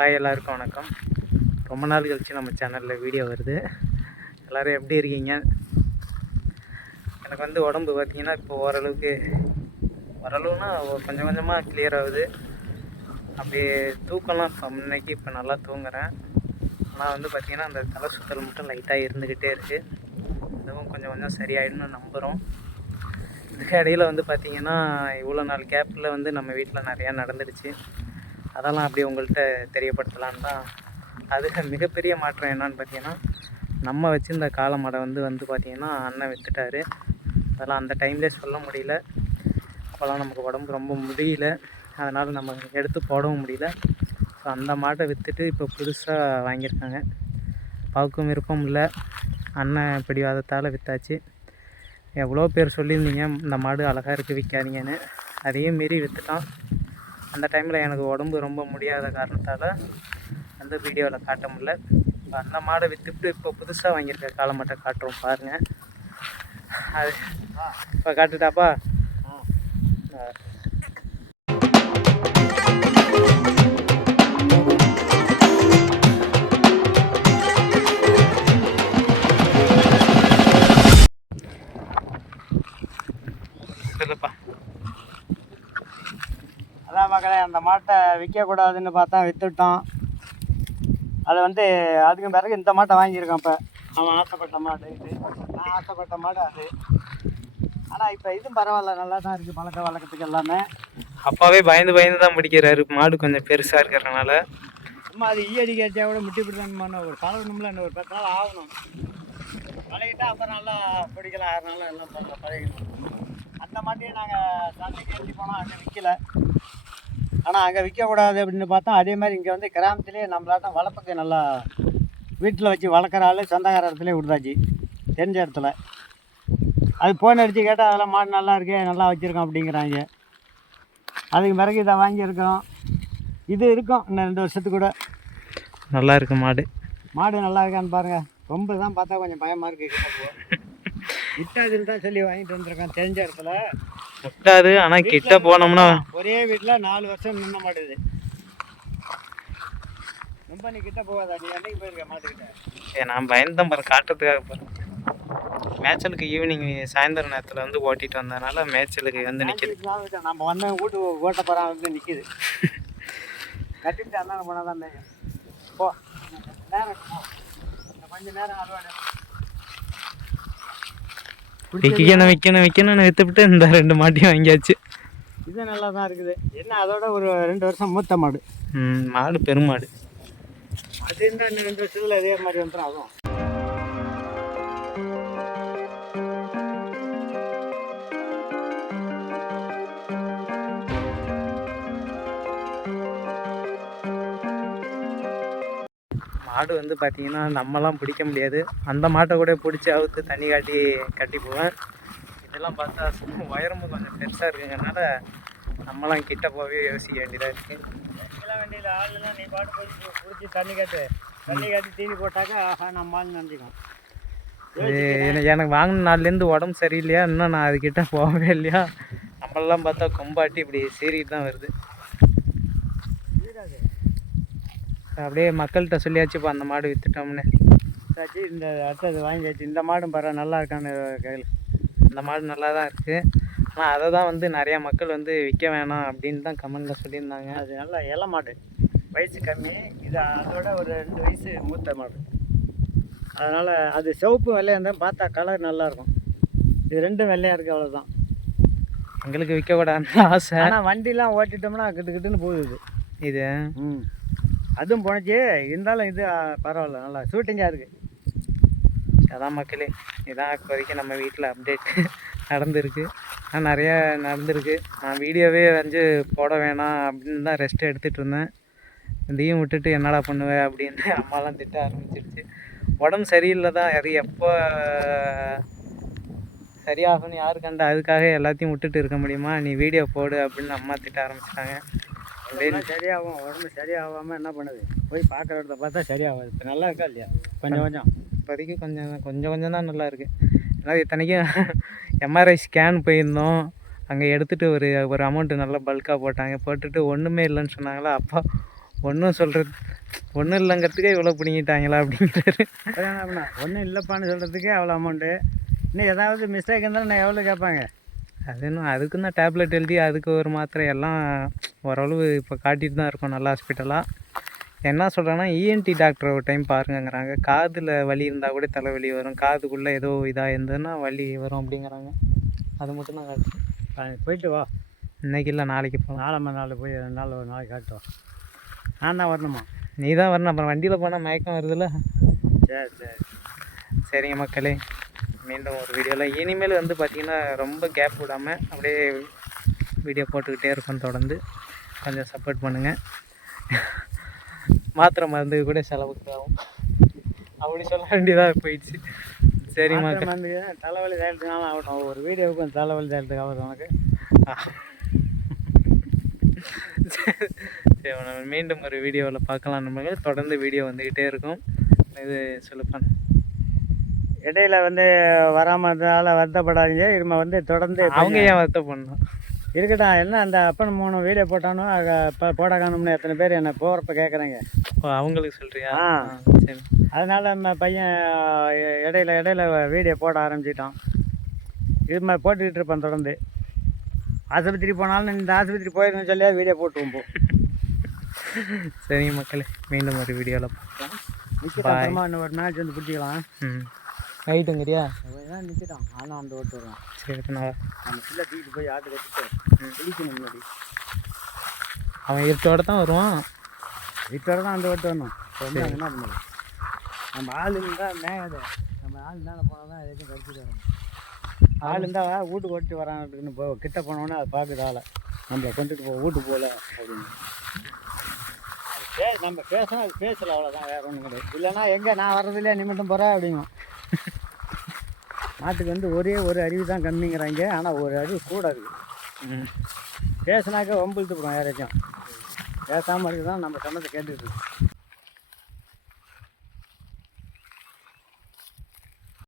Hi எல்லாருக்கும் வணக்கம். ரொம்ப நாள் கழிச்சு நம்ம சேனலில் வீடியோ வருது. எல்லோரும் எப்படி இருக்கீங்க? எனக்கு வந்து உடம்பு பார்த்திங்கன்னா இப்போ ஓரளவுக்கு ஓரளவுனா கொஞ்சம் கொஞ்சமாக கிளியர் ஆகுது. அப்படியே தூக்கம்லாம் இப்போ இப்போ நல்லா தூங்குறேன். ஆனால் வந்து பார்த்திங்கன்னா அந்த தலை சுத்தல் மட்டும் லைட்டாக இருந்துக்கிட்டே இருக்குது அதுவும் கொஞ்சம் கொஞ்சம் சரியாயிடும்னு நம்புகிறோம் இதுக்கு இடையில் வந்து பார்த்திங்கன்னா இவ்வளோ நாள் கேப்பில் வந்து நம்ம வீட்டில் நிறையா நடந்துடுச்சு. அதெல்லாம் அப்படியே உங்கள்கிட்ட தெரியப்படுத்தலான்னு தான். அதுக்கு மிகப்பெரிய மாற்றம் என்னன்னு பார்த்தீங்கன்னா நம்ம வச்சிருந்த காளை மாடை வந்து வந்து பார்த்திங்கன்னா அண்ணன் விற்றுட்டாரு அதெல்லாம் அந்த டைம்லேயே சொல்ல முடியல. அப்போல்லாம் நமக்கு உடம்பு ரொம்ப முடியல. அதனால் நம்ம எடுத்து போடவும் முடியல. ஸோ அந்த மாட்டை விற்றுட்டு இப்போ புதுசாக வாங்கியிருக்காங்க. பாவுக்கும் விருப்பம் இல்லை. அண்ணன் பிடிவாதத்தால் விற்றாச்சு எவ்வளோ பேர் சொல்லியிருந்தீங்க இந்த மாடு அழகாக இருக்குது விற்காதீங்கன்னு அதையும் மீறி விற்றுட்டான் அந்த டைமில் எனக்கு உடம்பு ரொம்ப முடியாத காரணத்தால் அந்த வீடியோவில் காட்ட முடியல. இப்போ அந்த மாடை விற்றுட்டு இப்போ புதுசாக வாங்கியிருக்க காளை மாட்டை காட்டுறோம் பாருங்கள் அது இப்போ காட்டுட்டாப்பா? மக்களே அந்த மாட்டை விற்கக்கூடாதுன்னு பார்த்தா விற்றுட்டோம் அது வந்து அதுக்கு பிறகு இந்த மாட்டை வாங்கியிருக்கான் இப்போ. அவன் ஆசைப்பட்ட மாடு இது. நான் ஆசைப்பட்ட மாடு அது. ஆனால் இப்போ இதுவும் பரவாயில்ல நல்லா தான் இருக்குது பழக்க வழக்கத்துக்கு எல்லாமே. அப்பாவே பயந்து பயந்து தான் பிடிக்கிறாரு. மாடு கொஞ்சம் பெருசாக இருக்கிறனால. சும்மா அது ஈயடி கேட்டா கூட முட்டி பிடித்தான்னு ஒரு பழகணும்ல இன்னும் ஒரு பத்து நாள் ஆகணும். பழகிட்டா அப்புறம் நல்லா பிடிக்கலாம் ஆறு நாள் எல்லாம் பழ- பழகணும் அந்த மாட்டையும் நாங்கள் சந்தைக்கு ஏற்றி போனோம் அங்கே விற்கல ஆனால் அங்கே விற்கக்கூடாது அப்படின்னு பார்த்தா அதே மாதிரி இங்கே வந்து கிராமத்துலேயே நம்மளாட்டம் வளர்ப்புக்கு நல்லா வீட்டில் வச்சு வளர்க்குற ஆள் சொந்தக்கார இடத்துலேயே விடுதாச்சு தெரிஞ்ச இடத்துல. அது ஃபோன் அடித்து கேட்டால் அதெல்லாம் மாடு நல்லா இருக்கே நல்லா வச்சுருக்கோம் அப்படிங்கிறாங்க. அதுக்கு பிறகு இதை வாங்கியிருக்கோம் இது இருக்கும் இன்னும் ரெண்டு வருஷத்துக்கு கூட. நல்லா இருக்கு மாடு. மாடு நல்லா இருக்கான்னு பாருங்க. ரொம்ப தான் பார்த்தா கொஞ்சம் பயமா இருக்கு. கிட்ட போ விட்டாதுன்னு தான் சொல்லி வாங்கிட்டு வந்திருக்கேன் தெரிஞ்ச இடத்துல. முட்டாது ஆனால் கிட்ட போனோம்னா ஒரே வீட்டில் நாலு வருஷம் நின்ன மாடு இது ரொம்ப நீ கிட்ட போகாதா நீ என்னைக்கு போயிருக்க மாட்டுக்கிட்ட? ஏ நான் பயந்தேன் பாரு காட்டுறதுக்காக பாரு. மேய்ச்சலுக்கு ஈவினிங் சாயந்தர நேரத்தில் வந்து ஓட்டிட்டு வந்ததுனால மேய்ச்சலுக்கு வந்து நிற்கிது நம்ம வந்த வீட்டு ஓட்ட போகிறான் வந்து நிற்கிது கட்டிட்டு அண்ணன் போனால் தான். போ. நேரம் போ. இன்னும் கொஞ்ச நேரம் அறுவாடு விற்கணும் விற்கணும் விற்கணும்னு விற்றுவிட்டு இந்த ரெண்டு மாட்டையும் வாங்கியாச்சு. இது நல்லா தான் இருக்குது. என்ன அதோட ஒரு ரெண்டு வருஷம் மூத்த மாடு. ம், மாடு பெருமாடு. அது ரெண்டு வருஷத்துல அதே மாதிரி வந்துடும் ஆகும் மாடு வந்து பார்த்தீங்கன்னா நம்மலாம் பிடிக்க முடியாது. அந்த மாட்டை கூட பிடிச்சி அவுத்து தண்ணி காட்டி கட்டி போவேன் இதெல்லாம் பார்த்தா சும்மா உயரமும் கொஞ்சம் பெருசாக இருக்குங்கனால நம்மலாம் கிட்ட போகவே யோசிக்க வேண்டியதாக இருக்குது வேண்டியது ஆளுலாம் நீ பாட்டு போய் பிடிச்சி தண்ணி காட்டு. தண்ணி காட்டி தீனி போட்டாக்கா ஆஹா நம்ம ஆள் நினச்சிக்கும். எனக்கு வாங்கின நாள்லேருந்து உடம்பு சரியில்லையா? இன்னும் நான் அதுக்கிட்ட போகவே இல்லையா? நம்மளெல்லாம் பார்த்தா கொம்பாட்டி இப்படி சீறிட்டு தான் வருது. அப்படியே மக்கள்கிட்ட சொல்லியாச்சு இப்போ அந்த மாடு விற்றுட்டோம்னு சாச்சி இந்த அடுத்தது வாங்கியாச்சு. இந்த மாடும் பரவ நல்லா இருக்கான்னு கையில் அந்த மாடு நல்லா தான் இருக்குது ஆனால் அதை தான் வந்து நிறையா மக்கள் வந்து விற்க வேணாம் அப்படின்னு தான் கமெண்டில் சொல்லியிருந்தாங்க. அது நல்லா இலை மாடு. வயசு கம்மி. இது அதோட ஒரு ரெண்டு வயசு மூத்த மாடு. அதனால் அது சிவப்பு வெள்ளையாக இருந்தால் பார்த்தா கலர் நல்லா இருக்கும். இது ரெண்டும் வெள்ளையாக இருக்குது அவ்வளோதான் எங்களுக்கு விற்கக்கூடாதுன்னு ஆசை. ஆனால் வண்டிலாம் ஓட்டிட்டோம்னா கிட்டு கிட்டுன்னு போகுது இது? ம். அதுவும் போனச்சு இருந்தாலும் இது பரவாயில்ல. நல்லா ஷூட்டிங்காக இருக்குது அதான் மக்களே இதான் இப்போதைக்கு நம்ம வீட்டில் அப்டேட் நடந்திருக்கு. ஆனால் நிறையா நடந்திருக்கு. நான் வீடியோவே வந்து போட வேணாம் அப்படின்னு தான் ரெஸ்ட் எடுத்துகிட்டு இருந்தேன். இதையும் விட்டுட்டு என்னடா பண்ணுவேன் அப்படின்னு அம்மாலாம் திட்ட ஆரம்பிச்சிருச்சு. உடம்பு சரியில்லை தான் அது எப்போ சரியாகணும்னு யாரு கண்டா அதுக்காக எல்லாத்தையும் விட்டுட்டு இருக்க முடியுமா? நீ வீடியோ போடு அப்படின்னு அம்மா திட்ட ஆரம்பிச்சிட்டாங்க. அதெல்லாம் சரியாகும் உடம்பு சரியாகாமல் என்ன பண்ணுது? போய் பார்க்குற இடத்த பார்த்தா சரியாகாது. இப்போ நல்லா இருக்கா இல்லையா? கொஞ்சம் கொஞ்சம். இப்போதைக்கு கொஞ்சம் கொஞ்சம் கொஞ்சம் தான் நல்லா இருக்குது ஏன்னா இத்தனைக்கும் எம்ஆர்ஐ ஸ்கேன் போயிருந்தோம். அங்கே எடுத்துகிட்டு ஒரு ஒரு அமௌண்ட்டு நல்லா பல்காக போட்டாங்க. போட்டுட்டு ஒன்றுமே இல்லைன்னு சொன்னாங்களா? அப்பா ஒன்றும் சொல்கிறது ஒன்றும் இல்லைங்கிறதுக்கே இவ்வளோ பிடிங்கிட்டாங்களா அப்படிங்கிறாரு. ஒன்றும் இல்லைப்பான்னு சொல்கிறதுக்கே அவ்வளோ அமௌண்ட்டு இன்னும் ஏதாவது மிஸ்டேக் இருந்தாலும் நான் எவ்வளோ கேட்பாங்க? அது என்ன அதுக்கும் தான் டேப்லெட் எழுதி அதுக்கு ஒரு மாத்திரை எல்லாம் ஓரளவு இப்போ காட்டிட்டு தான் இருக்கோம் நல்ல ஹாஸ்பிட்டலாக என்ன சொல்கிறேன்னா இஎன்டி டாக்டர் ஒரு டைம் பாருங்கங்கிறாங்க. காதில் வலி இருந்தால் கூட தலைவலி வரும். காதுக்குள்ளே ஏதோ இதாக இருந்ததுன்னா வலி வரும் அப்படிங்கிறாங்க. அது மட்டும் தான் காட்டு. ஆ, போயிட்டு வா. இன்னைக்கு இல்லை நாளைக்கு போகலாம் நாலம்மா நாள் போய் ரெண்டு நாள் ஒரு நாளைக்கு காட்டுவோம் நான் தான் வரணுமா? நீ தான் வரணும் அப்புறம் வண்டியில் போனால் மயக்கம் வருதுல்ல. சரி சரி. சரிங்க மக்களே. மீண்டும் ஒரு வீடியோவில் இனிமேல் வந்து பார்த்திங்கன்னா ரொம்ப கேப் விடாமல் அப்படியே வீடியோ போட்டுக்கிட்டே இருக்கோம் தொடர்ந்து. கொஞ்சம் சப்போர்ட் பண்ணுங்கள் மாத்திரை மருந்து கூட செலவுக்கு ஆகும். அப்படி சொல்ல வேண்டியதாக போயிடுச்சு. மாத்திரை வந்து தலைவலி தேர்த்துனாலும் ஆகட்டும். ஒரு வீடியோவுக்கு கொஞ்சம் தலைவலி தேர்த்துக்கு ஆகுது உனக்கு. சரி நம்ம மீண்டும் ஒரு வீடியோவில் பார்க்கலாம் நம்ம தொடர்ந்து வீடியோ வந்துக்கிட்டே இருக்கும். இது சொல்லுப்பான் இடையில வந்து வராமல் இருந்ததால் வருத்தப்படாதீங்க. இரும வந்து தொடர்ந்து அவங்க ஏன் வருத்த பண்ணணும் இருக்கட்டும் என்ன அந்த அப்பன் மூணு வீடியோ போட்டானோ இப்போ போட காணும்னு எத்தனை பேர் என்ன போகிறப்ப கேட்குறாங்க அவங்களுக்கு சொல்கிறியா ஆ. சரி. அதனால் நம்ம பையன் இடையில இடையில வீடியோ போட ஆரம்பிச்சிட்டான். இது மாதிரி போட்டுக்கிட்டு இருப்பான் தொடர்ந்து. ஆஸ்பத்திரி போனாலும் இந்த ஆஸ்பத்திரி போயிருந்தேன்னு சொல்லியா வீடியோ போட்டுருவோம் போ. சரிங்க மக்களே மீண்டும் ஒரு வீடியோவில் பார்க்கலாம். அப்புறமா இன்னும் ஒரு மேட்ச் வந்து பிடிச்சிக்கலாம். ம். ரைட்டுங்கிறியா நிற்கிறான் ஆனால் அந்த ஓட்டு வருவான். சரி நான் நம்ம பிள்ளை தூக்கிட்டு போய் ஆட்டு கட்டிட்டு பிடிக்கணும் முன்னாடி. அவன் இருட்டோட தான் வருவான். வீட்டோட தான் அந்த ஓட்டு வரணும். என்ன பண்ணுது நம்ம ஆள் இருந்தால் மேயாது நம்ம ஆள் மேலே போனால் தான் எதுக்கும் கடிச்சிட்டு வரணும் ஆள் இருந்தால் வீட்டுக்கு ஓட்டி வரான் அப்படின்னு போ கிட்ட போனோன்னே அதை பார்க்குது ஆளை. நம்மளை கொண்டுட்டு போ வீட்டு போகல அப்படின்னு. அது பே நம்ம பேசணும் அது பேசல அவ்வளோதான் வேற ஒன்றும் கிடையாது. இல்லைன்னா எங்கே நான் வர்றதில்லையா நீ மட்டும் போகிற அப்படிங்கும் நாட்டுக்கு வந்து ஒரே ஒரு அறிவு தான் கம்மிங்கிறாங்க. ஆனால் ஒரு அறிவு கூட இருக்குது பேசினாக்க வம்பிழுத்து போடும் யாராச்சும். பேசாமல் இருக்குது தான் நம்ம சொன்னதை கேட்டுட்டு இருக்கு